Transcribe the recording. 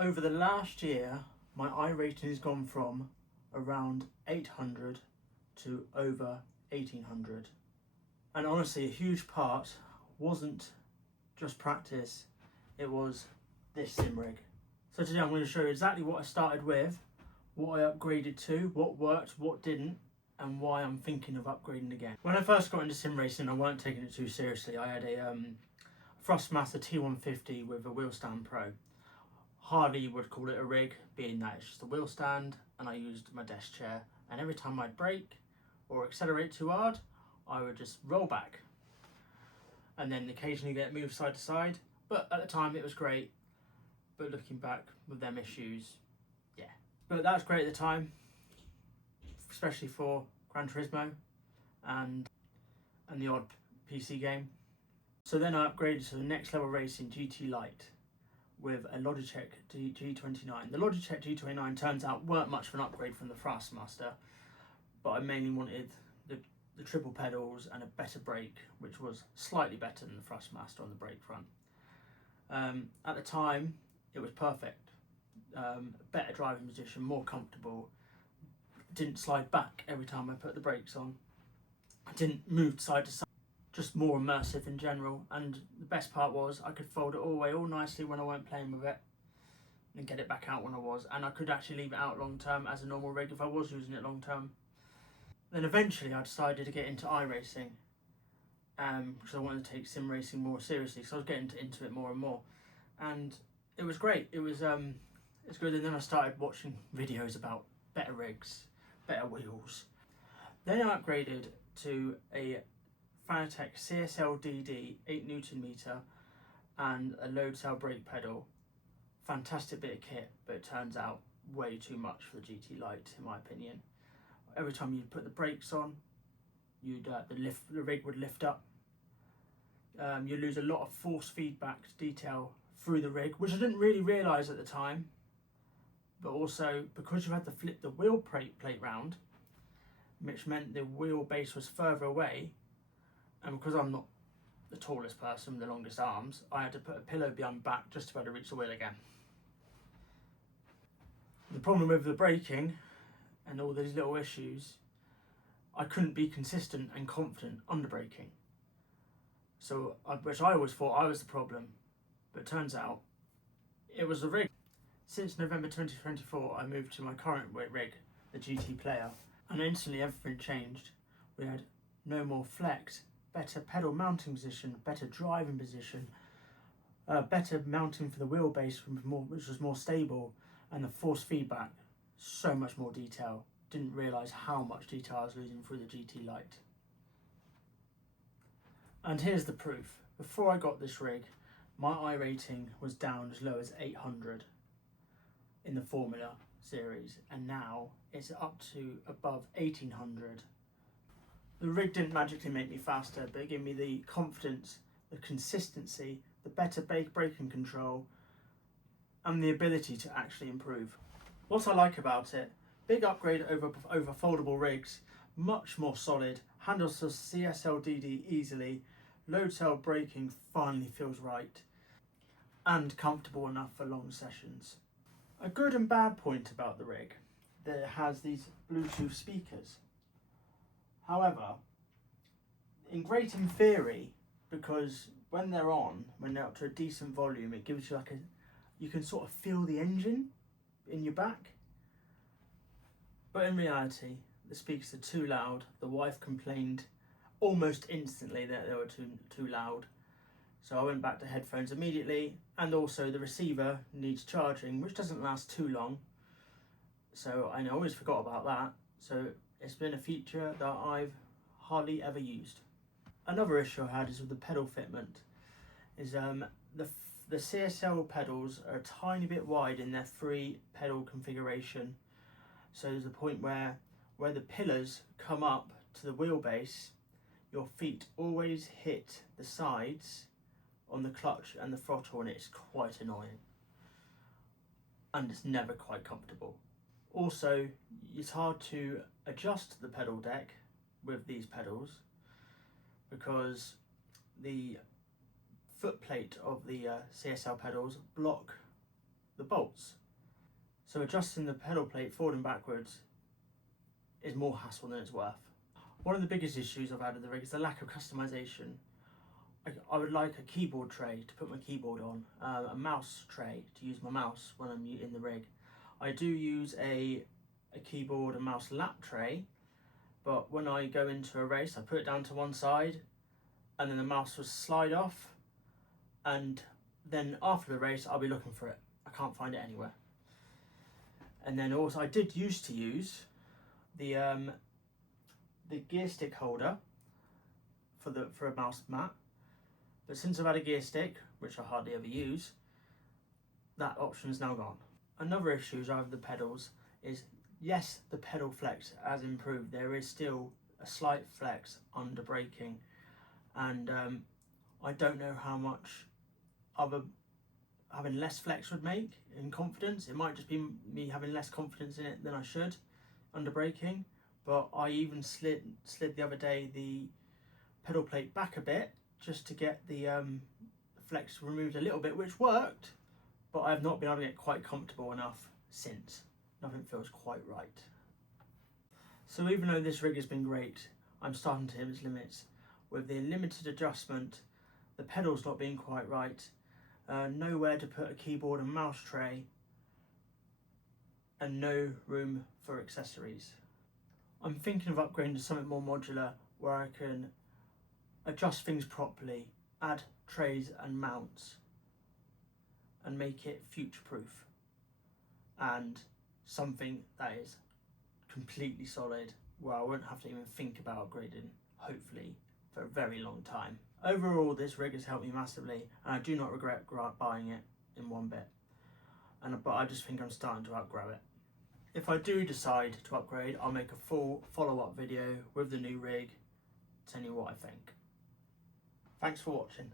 Over the last year, my I rating has gone from around 800 to over 1800. And honestly, a huge part wasn't just practice, it was this sim rig. So today I'm going to show you exactly what I started with, what I upgraded to, what worked, what didn't, and why I'm thinking of upgrading again. When I first got into sim racing, I weren't taking it too seriously. I had a Thrustmaster T150 with a wheel stand pro. Hardly would call it a rig, being that it's just a wheel stand, and I used my desk chair, and every time I'd brake or accelerate too hard, I would just roll back and then occasionally get moved side to side. But at the time it was great, but looking back with them issues, yeah. But that was great at the time, especially for Gran Turismo and the odd PC game. So then I upgraded to the next level racing GT Lite with a Logitech G29. The Logitech G29 turns out weren't much of an upgrade from the Thrustmaster, but I mainly wanted the triple pedals and a better brake, which was slightly better than the Thrustmaster on the brake front. At the time, it was perfect. Better driving position, more comfortable. Didn't slide back every time I put the brakes on. I didn't move side to side. Just more immersive in general, and the best part was I could fold it all away all nicely when I weren't playing with it and get it back out when I was, and I could actually leave it out long term as a normal rig if I was using it long term. Then eventually I decided to get into iRacing because I wanted to take sim racing more seriously, so I was getting into it more and more, and it was great. It's good. And then I started watching videos about better rigs, better wheels. Then I upgraded to a fanatec CSL DD 8 Newton meter and a load cell brake pedal. Fantastic bit of kit, but it turns out way too much for the GT Lite in my opinion. Every time you put the brakes on, the rig would lift up. You lose a lot of force feedback detail through the rig, which I didn't really realise at the time. But also because you had to flip the wheel plate round, which meant the wheel base was further away, and because I'm not the tallest person with the longest arms, I had to put a pillow behind back just to be able to reach the wheel again. The problem with the braking and all these little issues, I couldn't be consistent and confident under braking. So, which I always thought I was the problem, but it turns out it was the rig. Since November 2024, I moved to my current rig, the GTPlayer, and instantly everything changed. We had no more flex, better pedal mounting position, better driving position, better mounting for the wheelbase, which was more stable, and the force feedback, so much more detail. Didn't realise how much detail I was losing through the GT Lite. And here's the proof. Before I got this rig, my I rating was down as low as 800 in the Formula series, and now it's up to above 1800. The rig didn't magically make me faster, but it gave me the confidence, the consistency, the better braking control, and the ability to actually improve. What I like about it, big upgrade over foldable rigs, much more solid, handles the CSL DD easily, load cell braking finally feels right, and comfortable enough for long sessions. A good and bad point about the rig, that it has these Bluetooth speakers. However, great in theory, because when they're up to a decent volume, it gives you you can sort of feel the engine in your back. But in reality, the speakers are too loud. The wife complained almost instantly that they were too loud. So I went back to headphones immediately, and also the receiver needs charging, which doesn't last too long. So I always forgot about that. So it's been a feature that I've hardly ever used. Another issue I had is with the pedal fitment. The CSL pedals are a tiny bit wide in their 3 pedal configuration. So there's a point where the pillars come up to the wheelbase, your feet always hit the sides on the clutch and the throttle, and it's quite annoying. And it's never quite comfortable. Also, it's hard to adjust the pedal deck with these pedals because the foot plate of the CSL pedals block the bolts. So adjusting the pedal plate forward and backwards is more hassle than it's worth. One of the biggest issues I've had with the rig is the lack of customization. I would like a keyboard tray to put my keyboard on, a mouse tray to use my mouse when I'm in the rig. I do use a keyboard and mouse lap tray, but when I go into a race I put it down to one side and then the mouse will slide off, and then after the race I'll be looking for it. I can't find it anywhere. And then also I did used to use the gear stick holder for a mouse mat, but since I've had a gear stick, which I hardly ever use, that option is now gone. Another issue I have with the pedals is, yes, the pedal flex has improved. There is still a slight flex under braking, and I don't know how much having less flex would make in confidence. It might just be me having less confidence in it than I should under braking, but I even slid the other day the pedal plate back a bit just to get the flex removed a little bit, which worked, but I have not been able to get quite comfortable enough since. Nothing feels quite right. So even though this rig has been great, I'm starting to hit its limits. With the limited adjustment, the pedals not being quite right, nowhere to put a keyboard and mouse tray, and no room for accessories. I'm thinking of upgrading to something more modular where I can adjust things properly, add trays and mounts, and make it future-proof, and something that is completely solid where I won't have to even think about upgrading, hopefully, for a very long time. Overall, this rig has helped me massively, and I do not regret buying it in one bit. But I just think I'm starting to outgrow it. If I do decide to upgrade, I'll make a full follow-up video with the new rig, telling you what I think. Thanks for watching.